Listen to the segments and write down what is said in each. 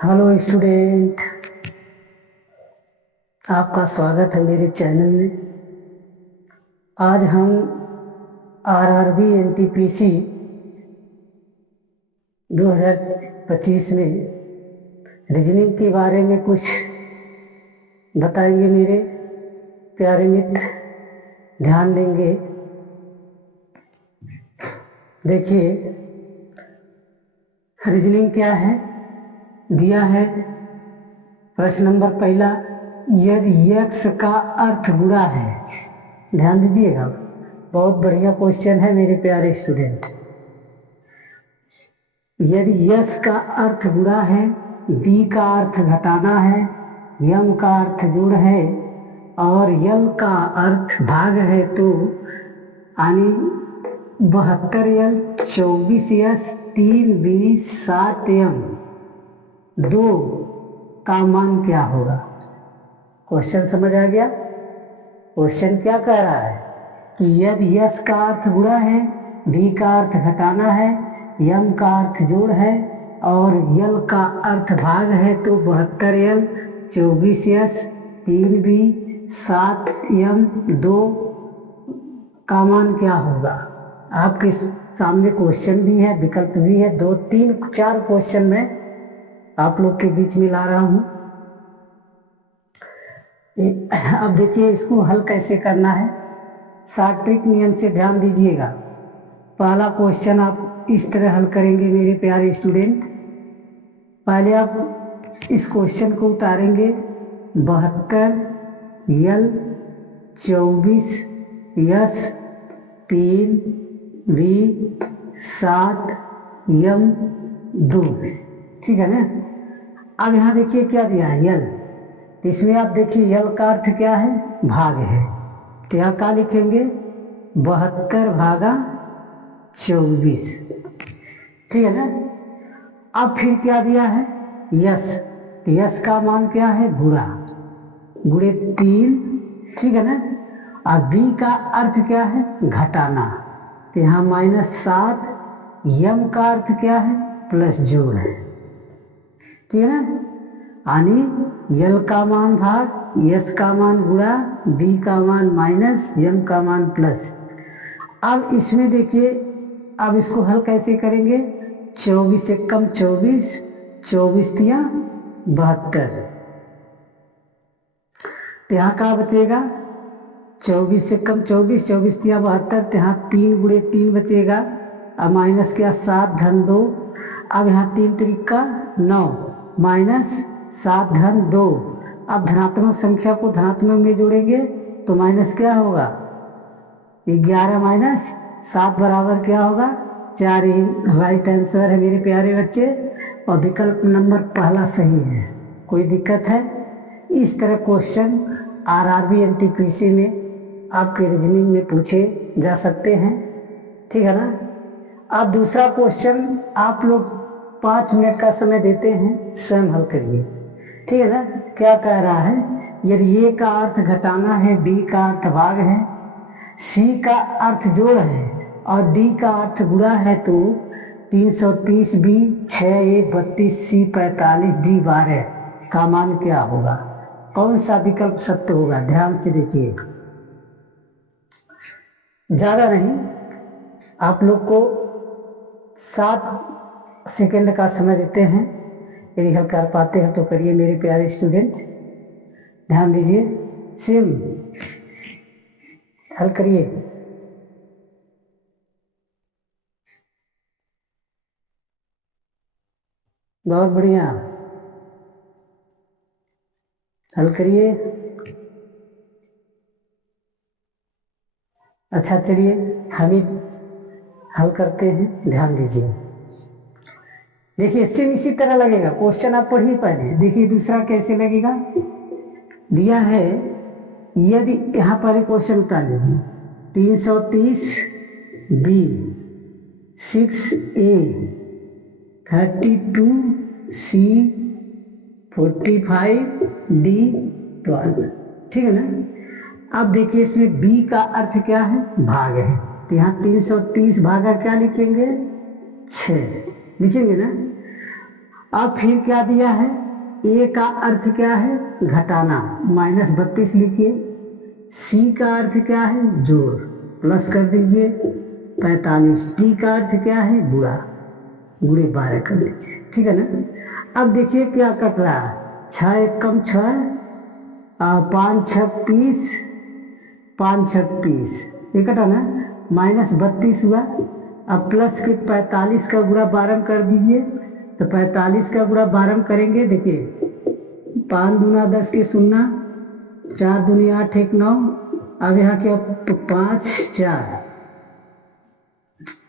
Hello student, आपका स्वागत है मेरे चैनल में। आज हम आरआरबी एनटीपीसी 2025 में रीजनिंग के बारे में कुछ बताएंगे। मेरे प्यारे मित्र ध्यान देंगे। देखिए, रीजनिंग क्या है दिया है। प्रश्न नंबर पहला, यदि यक्स का अर्थ बुरा है। ध्यान दीजिएगा, बहुत बढ़िया क्वेश्चन है मेरे प्यारे स्टूडेंट। यदि यस का अर्थ बुरा है, डी का अर्थ घटाना है, यम का अर्थ जोड़ है और यल का अर्थ भाग है, तो यानी 72 यल 24 यस 3 बी 7 यम 2 का मान क्या होगा। क्वेश्चन समझ आ गया। क्वेश्चन क्या कह रहा है कि यदि यस का अर्थ बुरा है, डी का अर्थ घटाना है, यम का अर्थ जोड़ है और यल का अर्थ भाग है, तो 72 यल 24 यस 3 बी 7 यम 2 का मान क्या होगा। आपके सामने क्वेश्चन भी है, विकल्प भी है, 2 3 4 क्वेश्चन में आप लोग के बीच में ला रहा हूं। अब देखिए, इसको हल कैसे करना है। शॉर्ट ट्रिक नियम से ध्यान दीजिएगा। पहला क्वेश्चन आप इस तरह हल करेंगे मेरे प्यारे स्टूडेंट। पहले आप इस क्वेश्चन को उतारेंगे। 72 यल 24 यस 3 बी 7 यम 2, ठीक है ना। अब यहाँ देखिए क्या दिया है, यल। इसमें आप देखिए यल का अर्थ क्या है, भाग है। तो यहाँ क्या लिखेंगे, 72 भागा 24, ठीक है ना। अब फिर क्या दिया है, यस। तो यस का मान क्या है, बुरा, गुणे 3, ठीक है ना। और बी का अर्थ क्या है, घटाना। तो यहाँ -7, यम का अर्थ क्या है, प्लस जोड़ है, ठीक है ना। यानी यल का मान भाग, यस का मान गुणा, बी का मान माइनस, यम का मान प्लस। अब इसमें देखिए, अब इसको हल कैसे करेंगे। 24 से कम 24, 24 तिया 72। तो यहाँ क्या बचेगा, 24 से कम 24, 24 तिया 72। तो यहाँ 3 गुणे 3 बचेगा। अब माइनस क्या, 7 धन 2। अब यहाँ 3 त्रिका 9 माइनस 7 धन 2। अब धनात्मक संख्या को धनात्मक में जोड़ेंगे तो माइनस क्या होगा, 11 माइनस 7 बराबर क्या होगा, 4। राइट आंसर है मेरे प्यारे बच्चे, और विकल्प नंबर पहला सही है। कोई दिक्कत है। इस तरह क्वेश्चन आरआरबी एनटीपीसी में आपके रीजनिंग में पूछे जा सकते हैं, ठीक है ना। अब दूसरा क्वेश्चन आप लोग 5 मिनट का समय देते हैं, स्वयं हल करिए, ठीक है ना। क्या कह रहा है, यदि ए का अर्थ घटाना है, बी का अर्थ भाग है, सी का अर्थ जोड़ है और डी का अर्थ गुणा है, तो 330 बी 6 ए 32 सी 45 डी 12 का मान क्या होगा। कौन सा विकल्प सत्य होगा, ध्यान से देखिए। ज्यादा नहीं, आप लोग को 7 सेकंड का समय देते हैं। यदि हल कर पाते हैं तो करिए मेरे प्यारे स्टूडेंट, ध्यान दीजिए। सिम हल करिए। बहुत बढ़िया, हल करिए। अच्छा, चलिए हम ही हल करते हैं, ध्यान दीजिए। देखिए, सेम इसी तरह लगेगा। क्वेश्चन आप पढ़िए पहले, देखिए दूसरा कैसे लगेगा। दिया है, यदि यहाँ पर क्वेश्चन उतार लीजिए, 330 बी 6 ए 32 सी 45 डी 12, ठीक है ना। अब देखिए, इसमें बी का अर्थ क्या है, भाग है। तो यहाँ 330 भागा क्या लिखेंगे, 6 लिखेंगे ना। अब फिर क्या दिया है, ए का अर्थ क्या है, घटाना, -32 लिखिए। सी का अर्थ क्या है, जोड़, प्लस कर दीजिए 45। डी का अर्थ क्या है, गुणा, गुणे 12 कर दीजिए, ठीक है ना। अब देखिए क्या कट रहा है, 6 एकम 6, 5 6 30, 5 6 30, ये कटा ना, -32 हुआ। अब प्लस के 45 का गुणा 12 कर दीजिए, तो 45 का गुणा 12 करेंगे, देखिए 5 दूना 10 के 0, 4 दूनी 8 1 9। अब यहाँ क्या, 5 4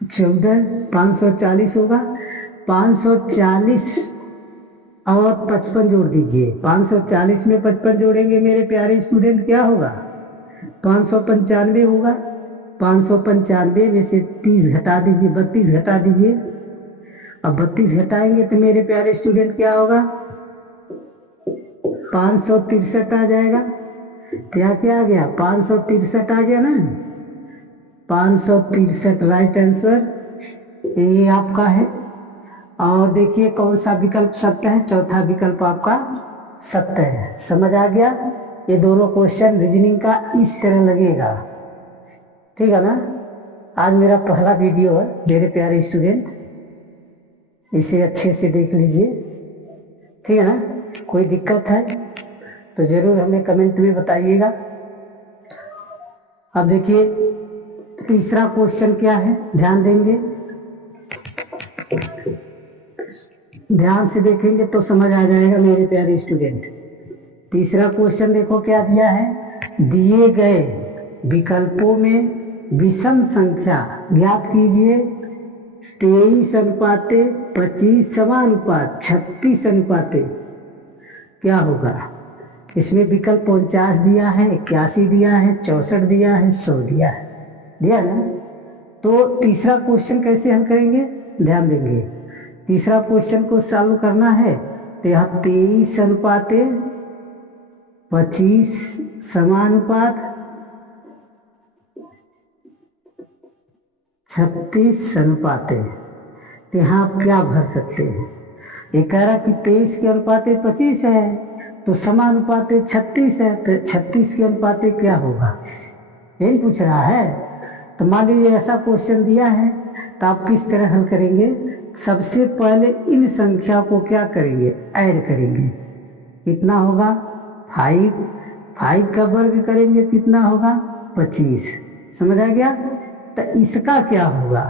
14, 540 होगा। 540 और 55 जोड़ दीजिए, 540 में 55 जोड़ेंगे मेरे प्यारे स्टूडेंट, क्या होगा, 595 होगा। 595 में से 30 घटा दीजिए, 32 घटा दीजिए। अब 32 घटाएंगे तो मेरे प्यारे स्टूडेंट क्या होगा, 563 आ जाएगा। क्या क्या आ गया, 563 आ गया ना, 563 राइट आंसर ये आपका है। और देखिए कौन सा विकल्प सत्य है, चौथा विकल्प आपका सत्य है। समझ आ गया, ये दोनों क्वेश्चन रीजनिंग का इस तरह लगेगा, ठीक है ना। आज मेरा पहला वीडियो है मेरे प्यारे स्टूडेंट, इसे अच्छे से देख लीजिए, ठीक है ना। कोई दिक्कत है तो जरूर हमें कमेंट में बताइएगा। अब देखिए तीसरा क्वेश्चन क्या है, ध्यान देंगे, ध्यान से देखेंगे तो समझ आ जाएगा मेरे प्यारे स्टूडेंट। तीसरा क्वेश्चन देखो क्या दिया है, दिए गए विकल्पों में विषम संख्या ज्ञात कीजिए। 23:25 समानुपात 36 क्या होगा। इसमें विकल्प 49 दिया है, 81 दिया है, 64 दिया है, 100 दिया ना। तो तीसरा क्वेश्चन कैसे हल करेंगे, ध्यान देंगे। तीसरा क्वेश्चन को सॉल्व करना है तो यहाँ 23:25 समानुपात 36 तो यहाँ आप क्या भर सकते हैं, ये कह रहा कि 23 के अनुपात 25 है तो समानुपात 36 है, तो 36 के अनुपात क्या होगा, यही पूछ रहा है। तो मान लीजिए ऐसा क्वेश्चन दिया है तो आप किस तरह हल करेंगे, सबसे पहले इन संख्या को क्या करेंगे, ऐड करेंगे, कितना होगा 5 का वर्ग करेंगे कितना होगा 25, समझ आ गया। तो इसका क्या होगा,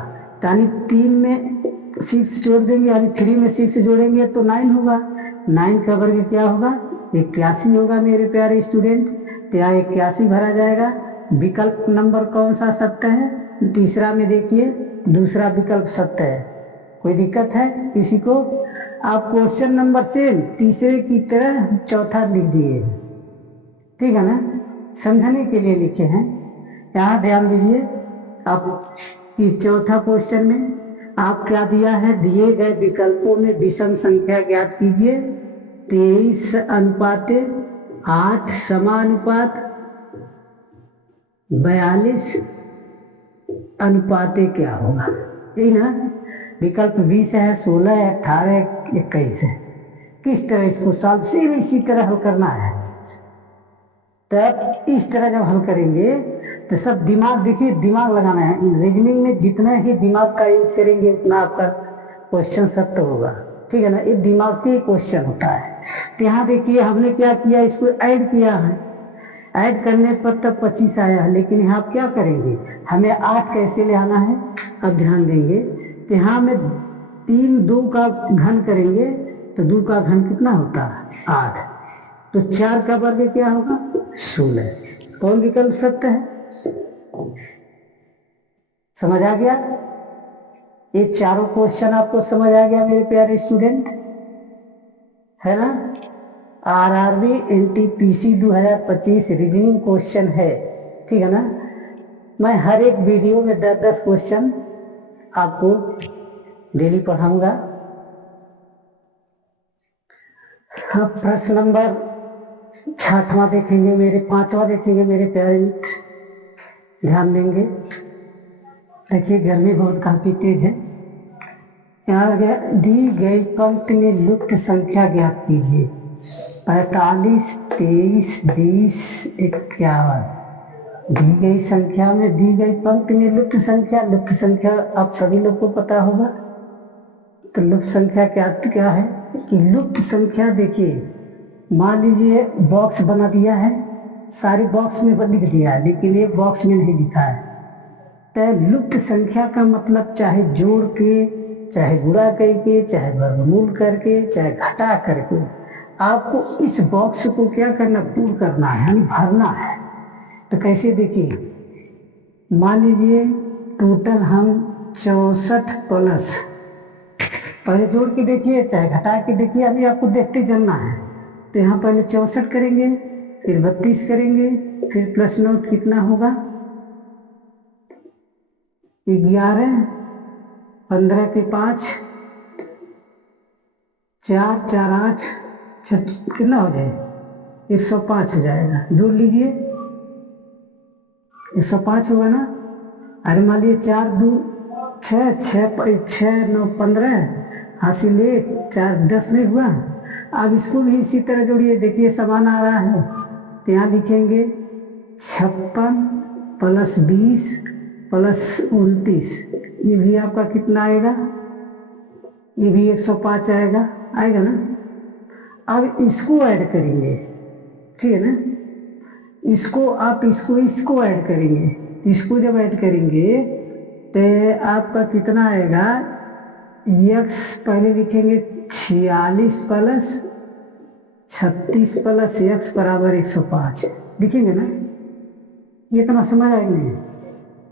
यानी 3 में 6 जोड़ देंगे, यानी 3 में 6 जोड़ेंगे तो 9 होगा, 9 का वर्ग क्या होगा 81 होगा मेरे प्यारे स्टूडेंट। तो यहाँ 81 भरा जाएगा। विकल्प नंबर कौन सा सत्य है, तीसरा में देखिए दूसरा विकल्प सत्य है। कोई दिक्कत है किसी को, आप क्वेश्चन नंबर सेम तीसरे की तरह चौथा लिख दिए, ठीक है ना, समझने के लिए लिखे हैं। यहाँ ध्यान दीजिए, अब चौथा क्वेश्चन में आप क्या दिया है, दिए गए विकल्पों में विषम संख्या ज्ञात कीजिए। 23:8 समानुपात 42 अनुपाते क्या होगा, यही ना। विकल्प 20 है, 16 है, 18 है, 21 है। किस तरह इसको सॉल्व, सेम इसी तरह हल करना है। तब इस तरह जब हल करेंगे तो सब दिमाग, देखिए दिमाग लगाना है। रीजनिंग में जितना ही दिमाग का यूज करेंगे उतना आपका क्वेश्चन सत्य होगा, ठीक है ना। ये दिमाग के क्वेश्चन होता है। तो यहाँ देखिए हमने क्या किया, इसको ऐड किया है, ऐड करने पर तब 25 आया है, लेकिन यहाँ क्या करेंगे, हमें 8 कैसे ले आना है। अब ध्यान देंगे तो यहाँ में 3 2 का घन करेंगे तो 2 का घन कितना होता है 8, तो 4 का वर्ग क्या होगा 16। कौन विकल्प सत्य है, समझ आ गया। ये चारों क्वेश्चन आपको समझ आ गया मेरे प्यारे स्टूडेंट, है ना। आरआरबी एनटीपीसी 2025 रीजनिंग क्वेश्चन है, ठीक है ना। मैं हर एक वीडियो में 10-10 क्वेश्चन आपको डेली पढ़ाऊंगा। अब प्रश्न नंबर 6वां देखेंगे मेरे, 5वां देखेंगे मेरे प्यारे मित्र, ध्यान देंगे। देखिए गर्मी बहुत काफी तेज है, यहाँ गया दी गई पंक्ति में लुप्त संख्या ज्ञात कीजिए। 45, 23, 20, 51। दी गई संख्या में दी गई पंक्ति में लुप्त संख्या आप सभी लोग को पता होगा। तो लुप्त संख्या क्या है कि लुप्त संख्या देखिए, मान लीजिए बॉक्स बना दिया है, सारे बॉक्स में लिख दिया है, लेकिन एक बॉक्स में नहीं लिखा है। तो लुप्त संख्या का मतलब चाहे जोड़ के, चाहे गुणा करके, चाहे वर्गमूल करके, चाहे घटा करके, आपको इस बॉक्स को क्या करना, पूर्ण करना है, यानी भरना है। तो कैसे देखिए, मान लीजिए टोटल हम 64 प्लस, पहले जोड़ के देखिए चाहे घटा के देखिए, अभी आपको देखते चलना है। तो यहाँ पहले 64 करेंगे, फिर 32 करेंगे, फिर प्लस 9 कितना होगा 11, 15 के 5, 4, 4, 8, कितना हो जाए 105 हो जाएगा। जोड़ लीजिए 105 होगा ना। अरे मान लीजिए 4, 2, 6, 6, 9, 15, हासिल 1, 4, 10 नहीं हुआ। अब इसको भी इसी तरह जोड़िए, देखिए समान आ रहा है। तो यहाँ लिखेंगे 56 प्लस 20 प्लस 29, ये भी आपका कितना आएगा, ये भी 105 आएगा ना। अब इसको ऐड करेंगे, ठीक है ना, इसको ऐड करेंगे। इसको जब ऐड करेंगे तो आपका कितना आएगा, x पहले लिखेंगे 46 प्लस 36 प्लस x बराबर 105 लिखेंगे ना। ये इतना समझ आएगा नहीं।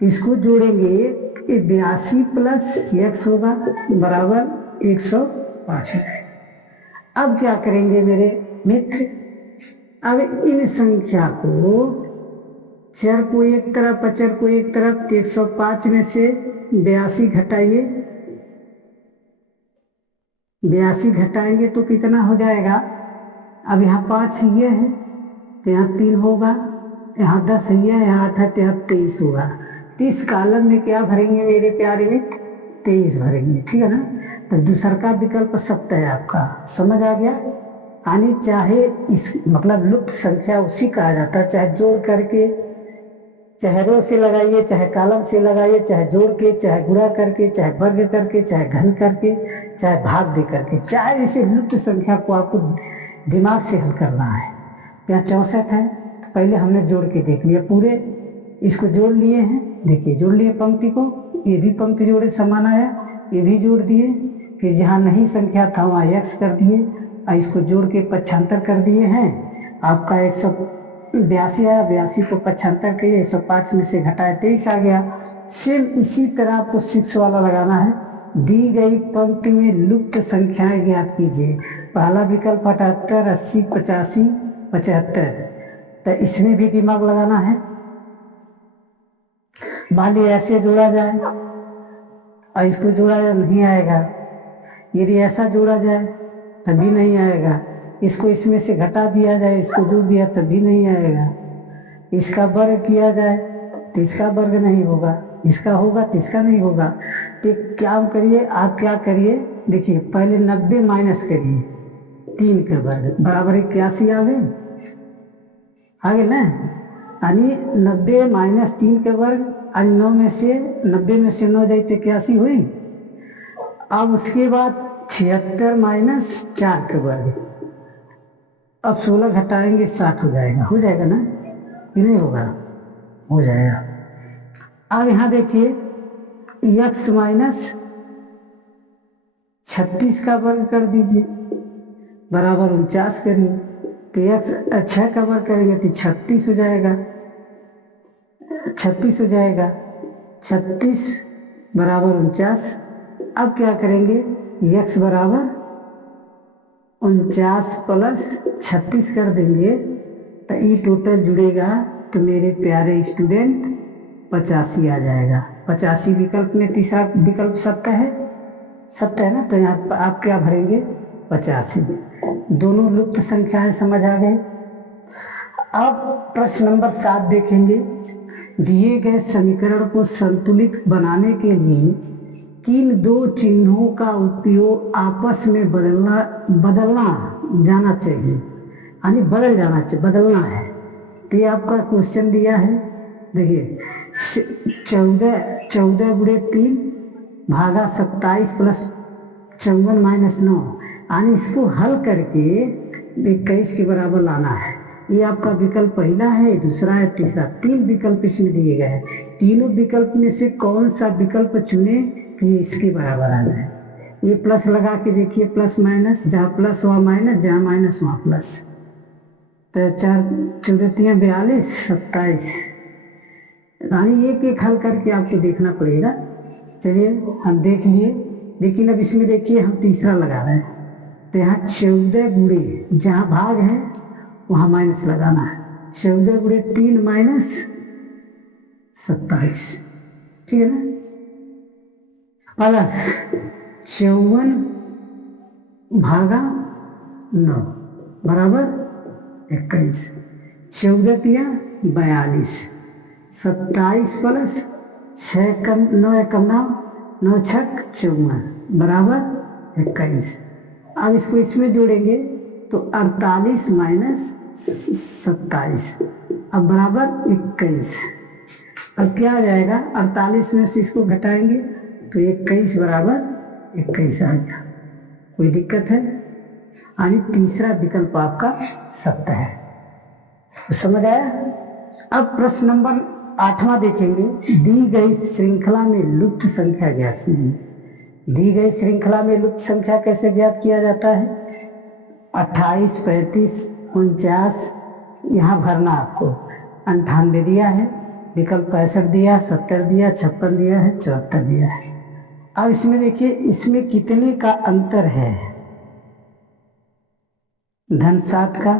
इसको जोड़ेंगे, 82 प्लस x होगा बराबर 105 है। अब क्या करेंगे मेरे मित्र, अब इन संख्या को, चर को एक तरफ, अचर को एक तरफ, 105 में से 82 घटाइए, 82 घटाएंगे तो कितना हो जाएगा। अब यहाँ 5 ये है तो यहाँ 3 होगा, यहाँ 10 है, यहाँ 8 है तो यहाँ 23 होगा। तो इस कॉलम में क्या भरेंगे मेरे प्यारे मित्र, 23 भरेंगे, ठीक है ना। तो दूसरा का विकल्प 7 है आपका, समझ आ गया। यानी चाहे इस मतलब लुप्त संख्या उसी कहा जाता है, चाहे जोड़ करके, चाहे रो से लगाइए, चाहे कॉलम से लगाइए, चाहे जोड़ के, चाहे गुणा करके, चाहे वर्ग करके, चाहे घन करके, चाहे भाग दे करके, चाहे इसे लुप्त संख्या को आपको दिमाग से हल करना है। यहाँ 64 है, तो पहले हमने जोड़ के देख लिया, पूरे इसको जोड़ लिए हैं, देखिए जोड़ लिए पंक्ति को, ये भी पंक्ति जोड़े समान आया, ये भी जोड़ दिए, फिर जहाँ नहीं संख्या था वहाँ x कर दिए, और इसको जोड़ के 75 कर दिए हैं। आपका 182 आया, 82 को 75 के 105 में से घटाया 23 आ गया। सेम इसी तरह आपको 6 वाला लगाना है। दी गई पंक्ति में लुप्त संख्याएं ज्ञात कीजिए। पहला विकल्प 78, 80, 85, 75। तो इसमें भी दिमाग लगाना है। मान लीजिए ऐसे जोड़ा जाए और इसको जोड़ा जाए, नहीं आएगा। यदि ऐसा जोड़ा जाए तभी नहीं आएगा। इसको इसमें से घटा दिया जाए, इसको जोड़ दिया तभी नहीं आएगा। इसका वर्ग किया जाए तो इसका वर्ग नहीं होगा, इसका होगा तो इसका नहीं होगा। तो क्या करिए आप, क्या करिए देखिए, पहले 90 माइनस करिए 3 के वर्ग बराबर 81 आ गए ना। यानी 90 माइनस 3 के वर्ग, आज 9 में से 90 में से 9 जाए तो 81 हुई। अब उसके बाद 76 माइनस 4 के वर्ग, अब 16 घटाएंगे 60 हो जाएगा ना, कि नहीं होगा, हो जाएगा। अब यहाँ देखिए x माइनस 36 का वर्ग कर दीजिए बराबर 49 करिए। तो x 6 का वर्ग करेंगे तो 36 हो जाएगा, 36 हो जाएगा, 36 बराबर 49। अब क्या करेंगे, x बराबर 49 प्लस 36 कर देंगे तो ये टोटल जुड़ेगा। तो मेरे प्यारे स्टूडेंट 85 आ जाएगा। 85 विकल्प में तीसरा विकल्प 70 है ना। तो यहाँ आप क्या भरेंगे 85। दोनों लुप्त संख्याएं समझ आ गए। अब प्रश्न नंबर 7 देखेंगे। दिए गए समीकरण को संतुलित बनाने के लिए किन दो चिन्हों का उपयोग आपस में बदलना जाना चाहिए, यानी बदल जाना चाहिए, बदलना है। तो ये आपका क्वेश्चन दिया है। देखिए 14 गुणे 3 भागा 27 प्लस 54 माइनस 9, यानी इसको हल करके 21 के बराबर लाना है। ये आपका विकल्प पहला है, दूसरा है, तीसरा। 3 विकल्प इसमें दिए गए हैं। तीनों विकल्प में से कौन सा विकल्प चुने कि इसके बराबर आ जाए। ये प्लस लगा के देखिए, प्लस माइनस, जहाँ प्लस वहाँ माइनस, जहाँ माइनस वहाँ प्लस। तो 4 14 42 27, यानी एक एक हल करके आपको देखना पड़ेगा। चलिए हम देख लिए, लेकिन अब इसमें देखिए हम तीसरा लगा रहे हैं। तो यहाँ 14 गुणे, जहाँ भाग है वहाँ माइनस लगाना है। 14 गुणे 3 माइनस 27, ठीक है ना, प्लस 54 भागा 9 बराबर 21। 14 तिया 42, 27 प्लस 6 कम 9 एकम 9, 9 छक 54 बराबर 21। अब इसको इसमें जोड़ेंगे तो 48 माइनस 27, अब बराबर 21। अब क्या आ जाएगा, 48 में से इसको घटाएंगे तो 21 बराबर 21 आ गया। कोई दिक्कत है? यानी तीसरा विकल्प आपका सत्य है। तो समझ आया? अब प्रश्न नंबर 8वां देखेंगे। दी गई श्रृंखला में लुप्त संख्या ज्ञात कीजिए। दी गई श्रृंखला में लुप्त संख्या कैसे ज्ञात किया जाता है? 28, 35, 49, यहाँ भरना आपको। 98 दिया है, विकल्प 65 दिया, 70 दिया, 56 दिया है, 74 दिया है। अब इसमें देखिए, इसमें कितने का अंतर है? धन 7 का,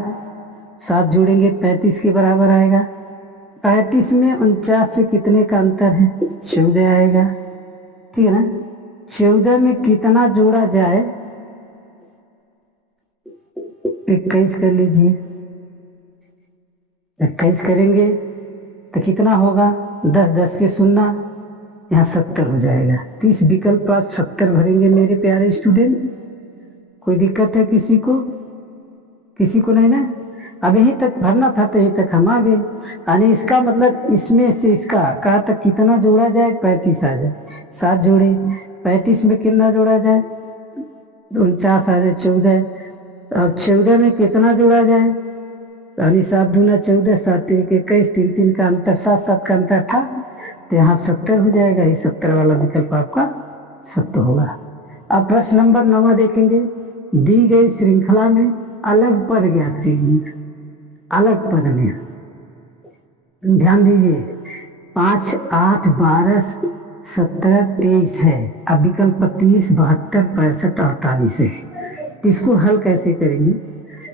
7 जोड़ेंगे 35 के बराबर आएगा। 35 में 49 से कितने का अंतर है? 14 आएगा, ठीक है ना। 14 में कितना जोड़ा जाए? 21 कर लीजिए। 21 करेंगे तो कितना होगा? 10, 10 के 0, यहाँ 70 हो जाएगा। तो इस विकल्प आप 70 भरेंगे मेरे प्यारे स्टूडेंट। कोई दिक्कत है किसी को? किसी को नहीं ना? अब यहीं तक भरना था तो यहीं तक हम आ गए। यानी इसका मतलब इसमें से इसका कहा तक कितना जोड़ा जाए? 35 आ जाए। 7 जोड़े, 35 में कितना जोड़ा जाए? 49 आ जाए, 14। अब 14 में कितना जोड़ा जाए? यानी 7 दूना 14, 7 1 21, 3 3 का अंतर, 7 7 का अंतर था, तो यहाँ 70 हो जाएगा। ये 70 वाला विकल्प आपका सत्य होगा। अब प्रश्न नंबर 9 देखेंगे। दी गई श्रृंखला में अलग पद ज्ञात कीजिए। अलग पद में ध्यान दीजिए, 5, 8, 12, 17, 23 है। अब विकल्प 30, 72, 65, 48 है। इसको हल कैसे करेंगे?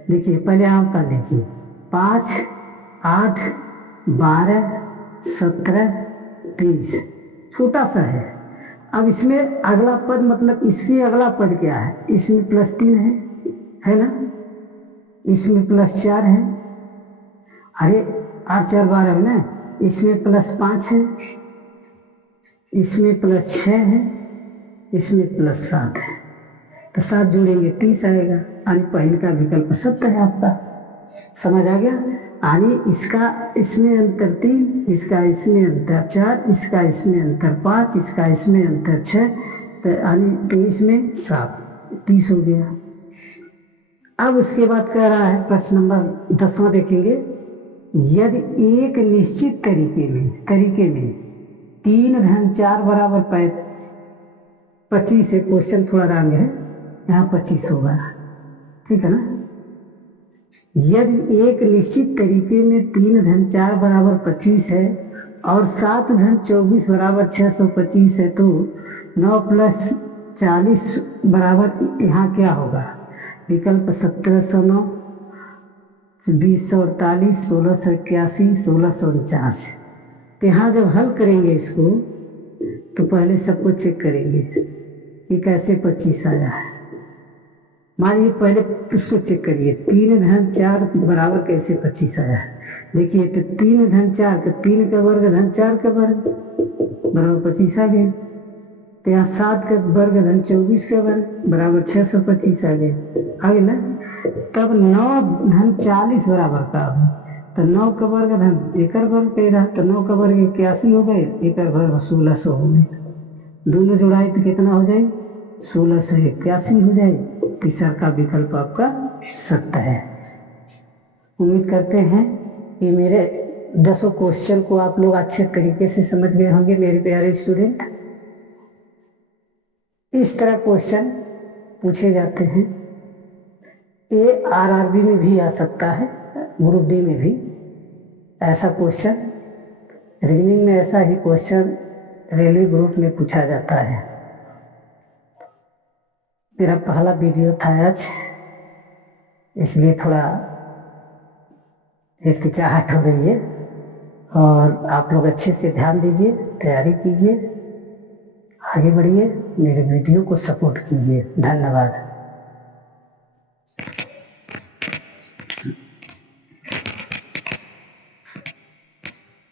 देखिए पहले आप का देखिए, 5, 8, 12, 17, 23 छोटा सा है। अब इसमें अगला पद, मतलब इसके अगला पद क्या है? इसमें +3 है ना, इसमें +4 है। अरे 8 4 12 है ना, इसमें +5 है, इसमें +6 है, इसमें +7 है। तो 7 जोड़ेंगे 30 आएगा। यानी पहले का विकल्प सत्य है आपका। समझ आ गया? यानी इसका इसमें अंतर 3, इसका इसमें अंतर 4, इसका इसमें अंतर 5, इसका इसमें अंतर 6, तो यानी 23 में 7, 30 हो गया। अब उसके बाद कह रहा है प्रश्न नंबर 10वां देखेंगे। यदि एक निश्चित तरीके में 3 धन 4 बराबर 25 है। क्वेश्चन थोड़ा रंग है, यहाँ 25 होगा, ठीक है ना। यदि एक निश्चित तरीके में 3 धन 4 बराबर 25 है और 7 धन 24 बराबर 625 है, तो 9 प्लस 40 बराबर यहाँ क्या होगा? विकल्प 1709, 2048, 1681, 1649। तो यहाँ जब हल करेंगे इसको तो पहले सबको चेक करेंगे कि कैसे 25 आया है। मानिए पहले उसको चेक करिए, 3 धन 4 बराबर कैसे 25 आया है। देखिए तो 3 धन 4 का 3 का वर्ग धन 4 का वर्ग बराबर 25 आ गया। तो यहाँ 7 का वर्ग धन 24 का वर्ग बराबर 625 आ गए। आगे ना तब 9 धन 40 बराबर का हो, तो 9 का वर्ग धन एक वर्ग पे रहा, तो 9 का वर्ग 81 हो गए, एक वर्ग 1600 हो गए। दोनों जोड़ाए तो कितना हो जाए, 1681 हो जाए। तीसरा का विकल्प आपका सत्य है। उम्मीद करते हैं कि मेरे 10 क्वेश्चन को आप लोग अच्छे तरीके से समझ गए होंगे मेरे प्यारे स्टूडेंट। इस तरह क्वेश्चन पूछे जाते हैं। ये आरआरबी में भी आ सकता है, ग्रुप डी में भी ऐसा क्वेश्चन, रीजनिंग में ऐसा ही क्वेश्चन रेलवे ग्रुप में पूछा जाता है। मेरा पहला वीडियो था आज, इसलिए थोड़ा हिचकिचाहट हो रही है, और आप लोग अच्छे से ध्यान दीजिए, तैयारी कीजिए, आगे बढ़िए, मेरे वीडियो को सपोर्ट कीजिए। धन्यवाद।